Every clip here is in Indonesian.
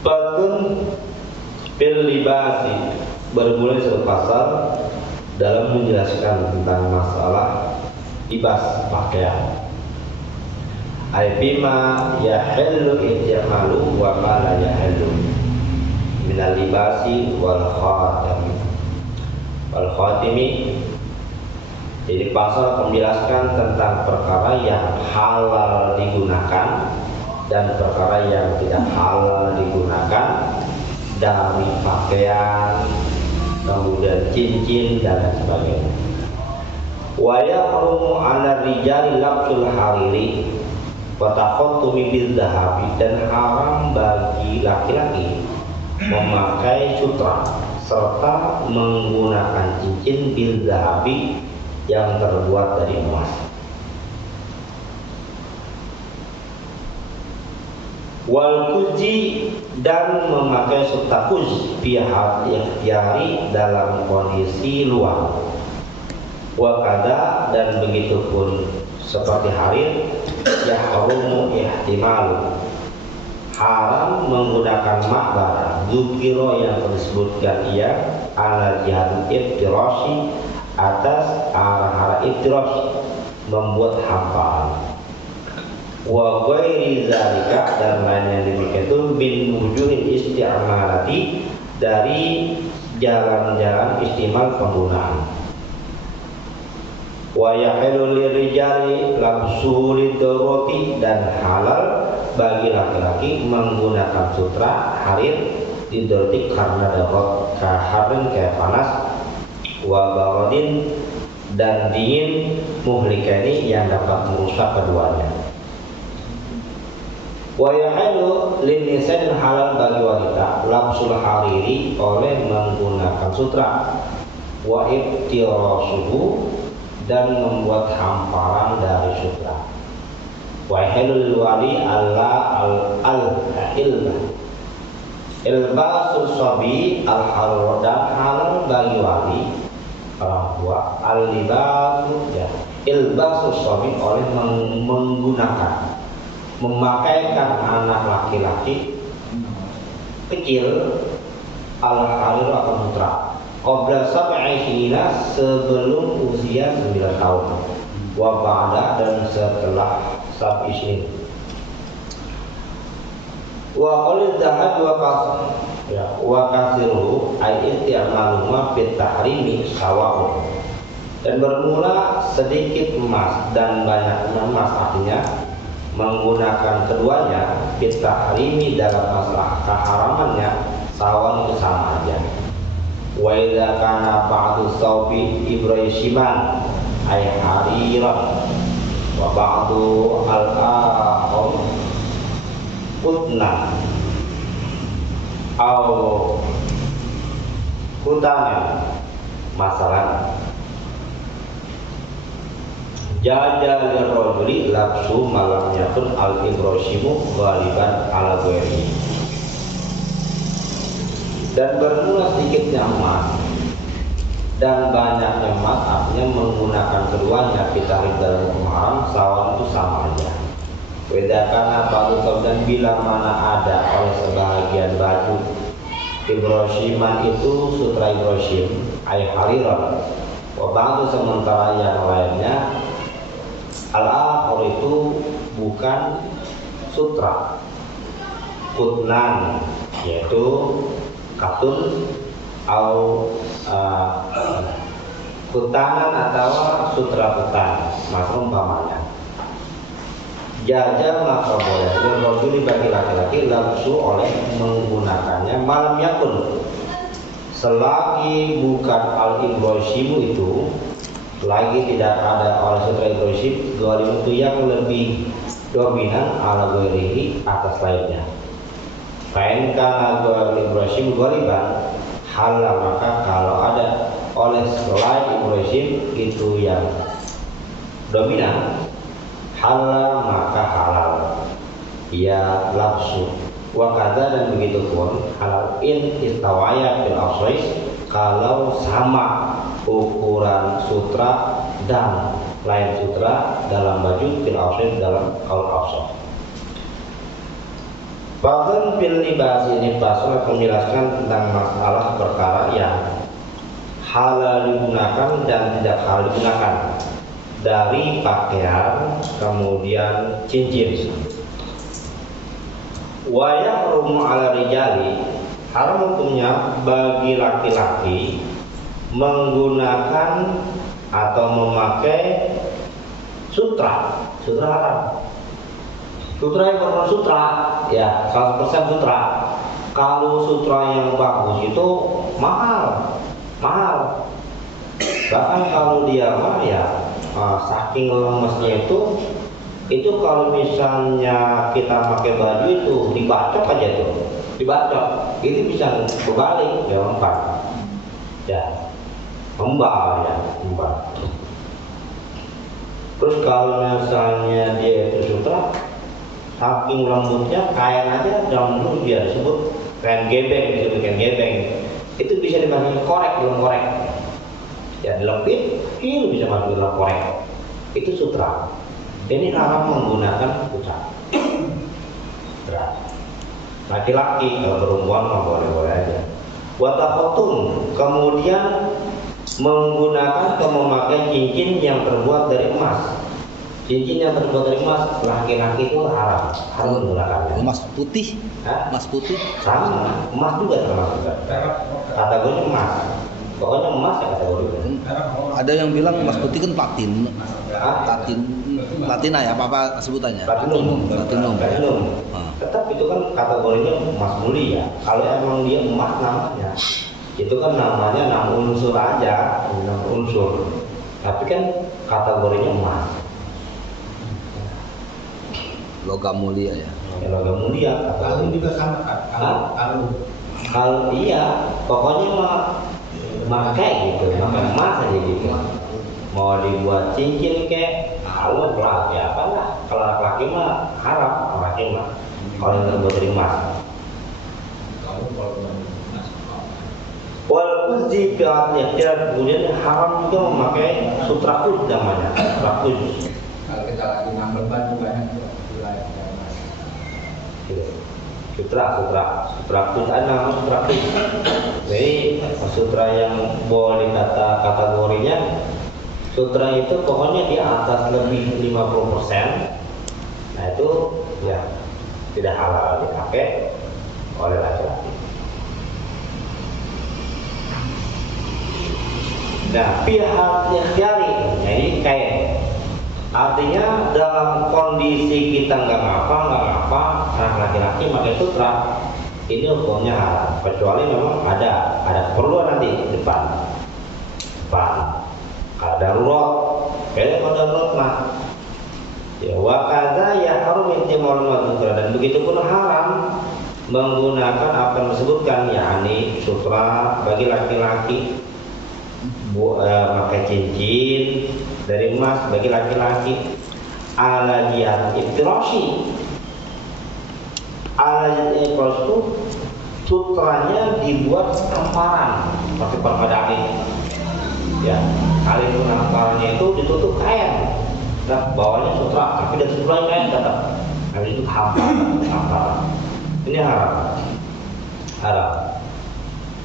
Patun bil libasi, bermula satu pasal dalam menjelaskan tentang masalah libas pakaian. Aibima yahillu ihtimalu wa ma la yahillu minal libasi wal khatimi. Jadi pasal akan menjelaskan tentang perkara yang halal digunakan dan perkara yang tidak halal digunakan dari pakaian, kemudian cincin dan sebagainya. Wa yahrumu 'ala rijali labsul hariri wa takhattumi bil dhahabi, dan haram bagi laki-laki memakai sutra serta menggunakan cincin bil dhahabi yang terbuat dari emas. Wal kuzi, dan memakai sutakus pihak ikhtiyari dalam kondisi luar. Wa kada, dan begitu pun seperti harir, yahrumu ihtimalu, haram menggunakan makbar dzukiro yang disebutkan ia ala jihad iftirashi, atas arah iftiras membuat hafalan. Wa ghairi zalika, dan lainnya demikian itu bin wujuhil isti'malati, dari jalan-jalan istimal penggunaan. Wa yahilu lirijali labsu lidoroti, dan halal bagi laki-laki menggunakan sutra harir lidoroti karena dapat kaharin kayak panas, wa barodin, dan dingin, muhlikani, yang dapat merusak keduanya. Wa yahilu linisan, halal bagi wanita labsul hariri, oleh menggunakan sutra, wa iftirasuhu, dan membuat hamparan dari sutra. Wa yahilu wali alla al-ilbah ilbasul sabi al-halal, dan halal bagi wali orang tua al-libasu, ya, ilbasus sabi, oleh menggunakan, memakaikan anak laki-laki kecil al-harir atau sutra qabla sab'i sinina, sebelum usia 9 tahun, wa ba'da, dan setelah sab'i sinin. Wa qul dhahab wa kasiru ay isti'maluma fit tahrimi sawa'un, dan bermula sedikit emas dan banyaknya emas, artinya menggunakan keduanya fit tahrimi dalam masalah keharamannya, sawan, itu sama aja. Wa idza kana ba'du thawbi ibrahisiman ay hariran wa ba'du al-akhar kutna au kutanan, masalah jaja lirrajuli labsu malam yakun al-ibrahisimu ghaliban ala ghairi, dan bermula sedikitnya emas dan banyaknya emas, artinya menggunakan keduanya fitarik dalam haram, sawan, itu sama aja. Beda karena batu, dan bila mana ada oleh sebahagian baju ibrahisiman, itu sutra ibrahim ay hariran, batu, sementara yang lainnya al-akhir, itu bukan sutra, kutnan, yaitu katun, atau kutanan atau sutra kutan, maka umpamanya jaja, maka boleh lirrajuli bagi laki-laki labsu, oleh menggunakannya malam yakun, selagi bukan al-ibrahisimu, itu lagi tidak ada oleh sutra ibrahim ghalim, itu yang lebih dominan ala ghairihi, atas lainnya. Fa'in kana al-ibrahim ghaliban halal, maka kalau ada oleh selain ibrahim itu yang dominan halal, maka halal ya labsu. Wa kadza, dan begitu pun halal in istawaya fil asais, kalau sama ukuran sutra dan lain sutra dalam baju fil asais, dalam kaul asais. Bahkan fil libas ini Rasul menjelaskan tentang masalah perkara yang halal digunakan dan tidak halal digunakan dari pakaian, kemudian cincin. Wa yahrumu 'ala rijali, haram hukumnya bagi laki-laki menggunakan atau memakai sutra. Sutra haram. Sutra yang berwarna sutra, ya 100% sutra. Kalau sutra yang bagus itu mahal. Bahkan kalau dia saking lemesnya itu kalau misalnya kita pakai baju itu dibacok aja itu bisa berbalik ya mempan. Ya, membal. Terus kalau misalnya dia itu sutra, saking lembutnya kain aja dalam dulu dia disebut kain gebeng, itu bisa dipakai korek, belum korek ya, dilepit ini bisa masuk dalam korek, itu sutra. Ini haram menggunakan sutra. Laki-laki, kalau perempuan mah boleh-boleh aja. Watakotum, kemudian menggunakan atau memakai cincin yang terbuat dari emas. Cincin yang terbuat dari emas, laki-laki itu haram menggunakannya. Emas putih? Emas putih? Sama, emas juga termasuk. Kategori emas. Pokoknya emas ya kategori. Ada yang bilang emas putih kan platina ya, apa sebutannya? Platinum. Tetap itu kan kategorinya emas mulia. Kalau emang dia emas namanya, itu kan namanya 6 unsur aja, 6 unsur. Tapi kan kategorinya emas. Logam mulia ya. Logam mulia. Kalau juga sama kan? Kalau iya, pokoknya mah pakai gitu, pakai emas aja gitu. Mau dibuat cincin kek, kalau laki apa lah. Kalau laki mah haram, laki mah. Kalau yang terbuat dari emas. Walaupun jika tidak kemudian haram juga memakai sutra kudus namanya, sutra kudus. Kalau kita lagi nambel baju banyak wilayah emas. Sutra kudus ada nama sutra kudus. Jadi sutra yang boleh kata kategorinya, sutra itu pokoknya di atas lebih 50%. Nah itu ya tidak halal dipakai oleh laki-laki. Nah, pihak ikhtiyari, jadi kayak artinya dalam kondisi kita nggak ngapa, anak laki-laki pakai sutra, ini hukumnya haram. Kecuali memang ada keperluan nanti depan. Kalau darurat, kalau darurat mah, ya wakaza ya harum intimal sutra, dan begitu pun haram menggunakan apa yang disebutkan, yakni sutra bagi laki-laki. Pakai cincin dari emas bagi laki-laki, ala jihad iftirasi. Ala jihad iftirasi itu sutranya dibuat hamparan pakai permadani. Ya, kali itu hamparannya itu ditutup kain. Nah, bawahnya sutra, tapi dari sutranya kain tetap. Nah, itu hamparan. Ini haram.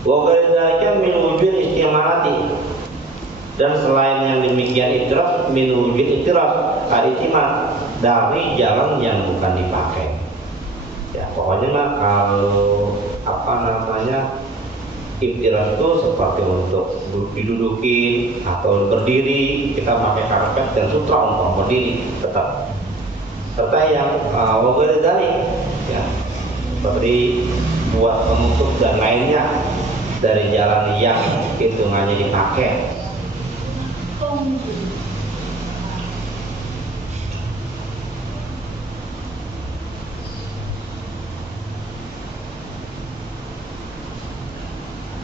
Wa ghadzalika min wujud istimalati, dan selain yang demikian itiraf min wujud itiraf al-itimad, dari jalan yang bukan dipakai. Ya pokoknya mah kalau itiraf itu seperti untuk didudukin atau berdiri, kita pakai karpet dan sutra untuk berdiri tetap. Serta yang wa ghadzalika ya seperti buat penutup dan lainnya dari jalan yang hitungannya dipakai.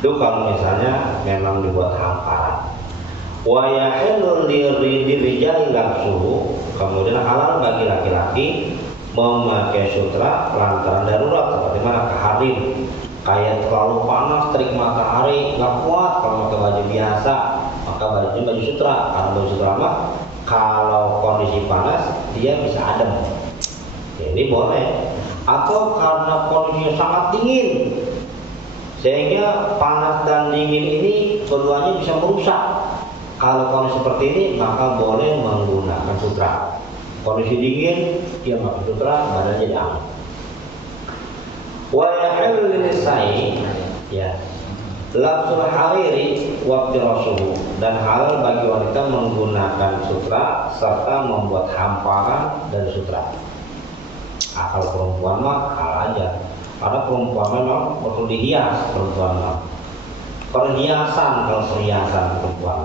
Itu kalau misalnya memang dibuat hamparan. Wa yahillu lirijali labsuhu, kemudian halal bagi laki-laki memakai sutra lantaran darurat, seperti mana keharim, kayak terlalu panas terik matahari nggak kuat, kalau pakai baju biasa maka baju sutra. Karena baju sutra mah kalau kondisi panas dia bisa adem, jadi boleh. atau karena kondisinya sangat dingin sehingga panas dan dingin ini keduanya bisa merusak. Kalau kondisi seperti ini maka boleh menggunakan sutra. Kondisi dingin dia pakai sutra, badannya jadi hangat. Wa yahillu linisai ya labsul hariri wa firashuhu, dan halal bagi wanita menggunakan sutra serta membuat hamparan dan sutra. Kalau perempuan mah hal aja, karena perempuan memang perlu dihias perempuan mah. Perhiasan, kalau perhiasan perempuan,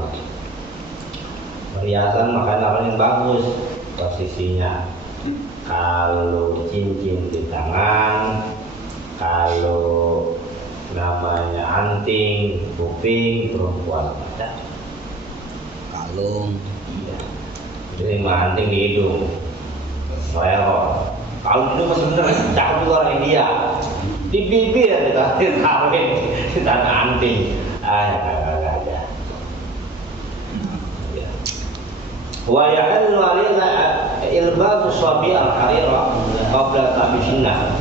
perhiasan makanya orang yang bagus posisinya. Kalau cincin di tangan, kalau namanya anting, kuping perempuan ada. Kalung. Iya. Jadi mah anting di hidung, selero. Kalau itu masih bener, cakep juga orang India. Di bibir kita ditaruhin, kita anting. Kagak ada. Wa ya'allu 'alaiha ilbasu sabi al-harira qabla tabisinna.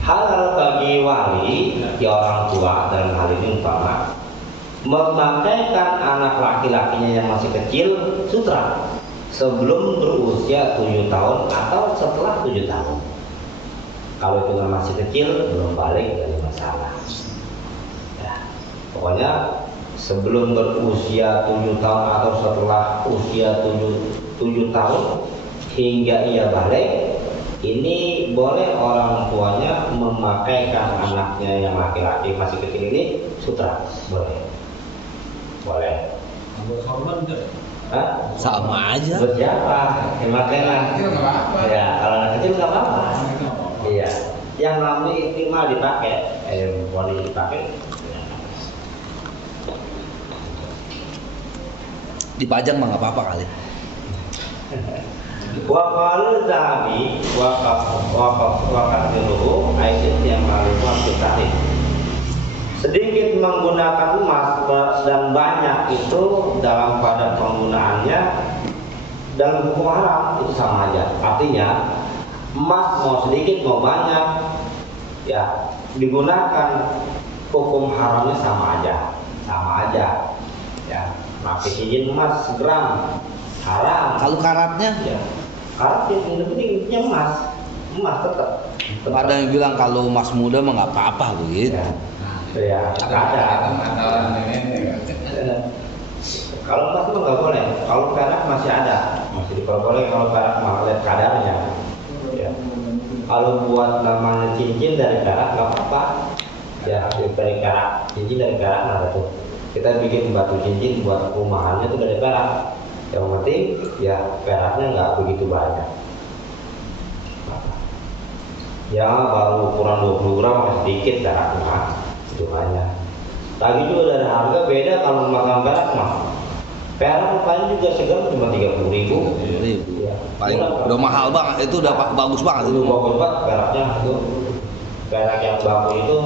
Halal bagi wali, ya orang tua dalam hal ini umpama, memakaikan anak laki-lakinya yang masih kecil sutra sebelum berusia 7 tahun atau setelah 7 tahun. Kalau itu masih kecil belum balik, jadi masalah. Ya, pokoknya sebelum berusia 7 tahun atau setelah usia 7 tahun hingga ia balik, ini boleh orang tuanya memakaikan anaknya yang laki-laki masih kecil ini sutra, boleh. Boleh. Hah? Sama aja. Buat siapa? Makanya. Ya, kalau anak kecil nggak apa-apa. Iya. Yang namanya minimal dipakai, boleh dipakai. Dipajang mah nggak apa-apa kali. Wa qalu zahabi wa qatiluhu aisyah yang ma'lumah kita. Sedikit menggunakan emas dan banyak itu dalam pada penggunaannya dalam hukum haram itu sama aja. Artinya emas mau sedikit mau banyak ya digunakan, hukum haramnya sama aja ya. Pakai cincin emas segram haram. Kalau karatnya? Ya, karat yang penting emas tetap. Ada yang bilang kalau emas muda mah nggak apa-apa begitu. Ya, ada. Kalau emas itu nggak boleh. Kalau perak masih ada, masih diperbolehkan. Kalau perak mah lihat kadarnya. Ya. Kalau buat namanya cincin dari perak nggak apa-apa. Ya, dari perak, cincin dari perak ada tuh. Kita bikin batu cincin buat rumahannya itu dari perak. Yang penting ya peraknya nggak begitu banyak. Ya baru ukuran 20 gram masih sedikit peraknya. Itu hanya. Lagi juga dari harga beda kalau makan perak mah. Perak paling juga segar cuma 30.000. Ya. Paling udah mahal banget, itu udah bagus banget. Itu bagus banget peraknya itu. Perak yang bagus itu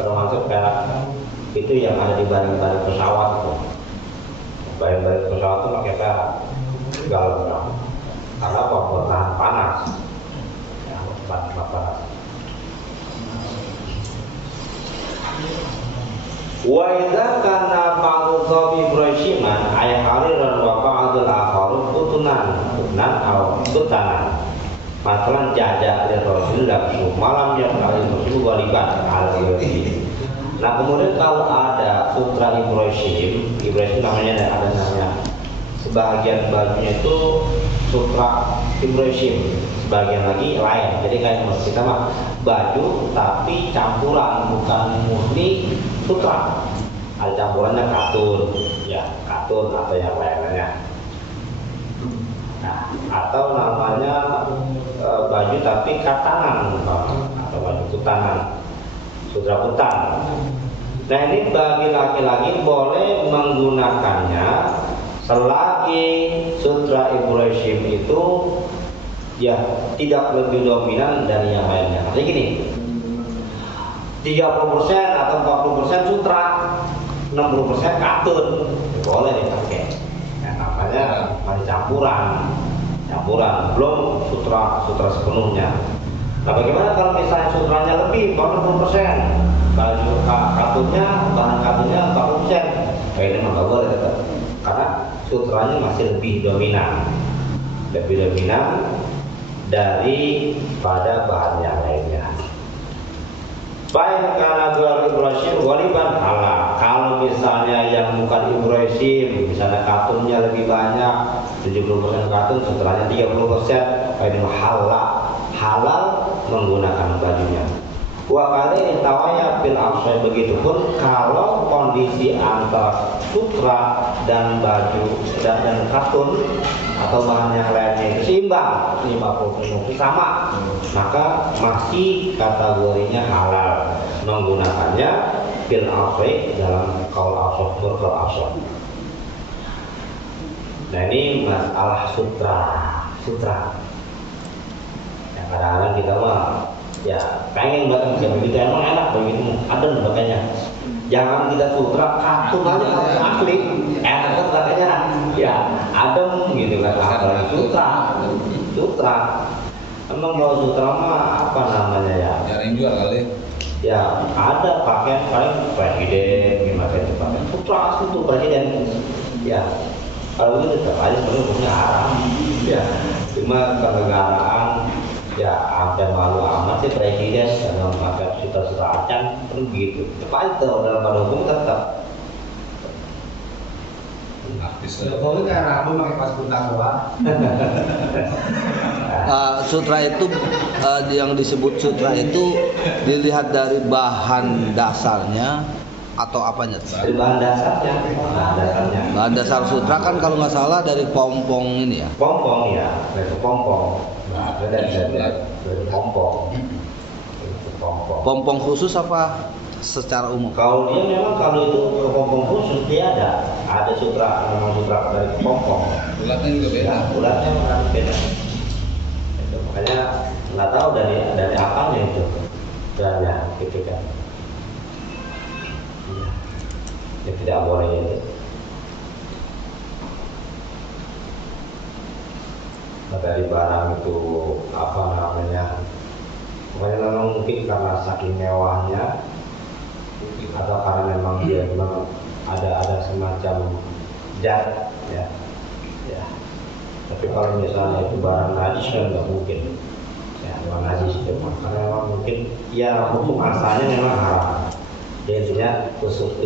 termasuk perak itu yang ada di baling-baling pesawat itu. Baling-baling pesawat itu pakai perak. Galau. Karena apa? Buat tahan panas. Ya, panas. Wa idza kana ba'du dhabi brashiman ay hariran wa ba'dul akharu tutunan aw tutanan. Masalan jajak li rajul labsu malam yang kali muslim waliban al-yadi. Nah kemudian kalau ada sutra Ibrahim namanya ada namanya. Sebagian bajunya itu sutra Ibrahim, sebagian lagi lain. Jadi kayak kita mah baju tapi campuran, bukan murni sutra. Ada campurannya katun, ya katun atau yang lainnya. Nah, atau namanya baju tapi katanan atau baju kutanan, sutra kutan. Nah ini bagi laki-laki boleh menggunakannya selagi sutra Ibrahim itu ya tidak lebih dominan dari yang lainnya. Artinya gini, 30% atau 40% sutra, 60% katun, boleh dipakai. Nah, namanya masih campuran, belum sutra sepenuhnya. Nah, bagaimana kalau misalnya sutranya lebih, 40%, baju katunnya, bahan katunnya 40%, ini mah nggak boleh tetap, karena sutranya masih lebih dominan daripada bahan yang lainnya. Baik karena gelar ibrahim waliban halal. Kalau misalnya yang bukan ibrahim, misalnya katunnya lebih banyak, 70% katun, sutranya 30%, ini halal menggunakan bajunya. Wa kali tawaya fil afsai, begitupun kalau kondisi antara sutra dan baju dan katun atau bahan yang lainnya itu seimbang, 50-50 sama, maka masih kategorinya halal menggunakannya fil afsai dalam kaul afsai. Nah, ini masalah sutra. Ya, kadang-kadang kita mah ya pengen banget bisa begitu, emang enak begitu, adem makanya. Jangan kita sutra katun aja kalau asli enak kan katanya, ya adem gitu kan. Apalagi sutra emang kalau sutra mah apa namanya ya, Jaring jual kali. ya ada pakaian paling presiden gimana itu pakaian sutra asli tuh presiden, ya kalau itu tetap aja sebenarnya punya haram, ya cuma kenegaraan. Ya, ada malu amat sih presiden dalam pakai sutra acan kan gitu. Cepat itu dalam pada hukum tetap. Kalau kan aku pakai pas takwa. Sutra itu yang disebut sutra itu dilihat dari bahan dasarnya atau apanya? Dari bahan dasarnya. Bahan dasar sutra kan kalau nggak salah dari pompong ini ya. Pompong ya, dari pompong. Nah, dari pompong. Pompong khusus apa secara umum? Kalau dia memang kalau itu pompong khusus dia ada sutra, memang sutra dari pompong. Ulatnya juga beda. Ya, ulatnya memang beda. Itu makanya nggak tahu dari apanya itu. Ya, gitu kan. Ya, tidak boleh itu. Dari barang itu apa namanya, makanya memang mungkin karena saking mewahnya atau karena memang dia memang ada semacam zat ya. Tapi kalau misalnya itu barang najis kan nggak mungkin ya, barang najis itu karena memang mungkin ya hukum asalnya memang haram. Dia intinya khusus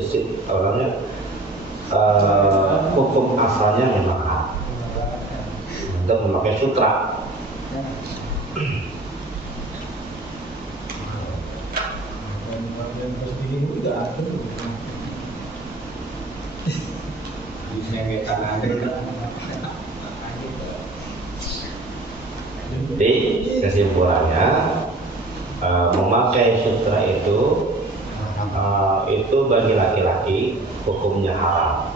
orangnya hukum asalnya memang haram untuk memakai sutra. Jadi kesimpulannya memakai sutra itu bagi laki-laki hukumnya haram.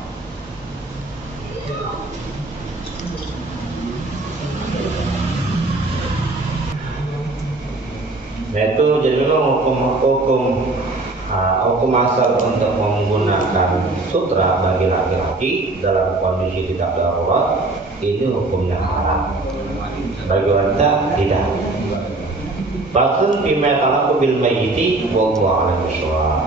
Nah itu jadi memang hukum asal untuk menggunakan sutra bagi laki-laki dalam kondisi tidak darurat itu hukumnya haram. Bagi wanita tidak. Bahkan bimetalaku bil mayyiti wallahu a'lam bishawab.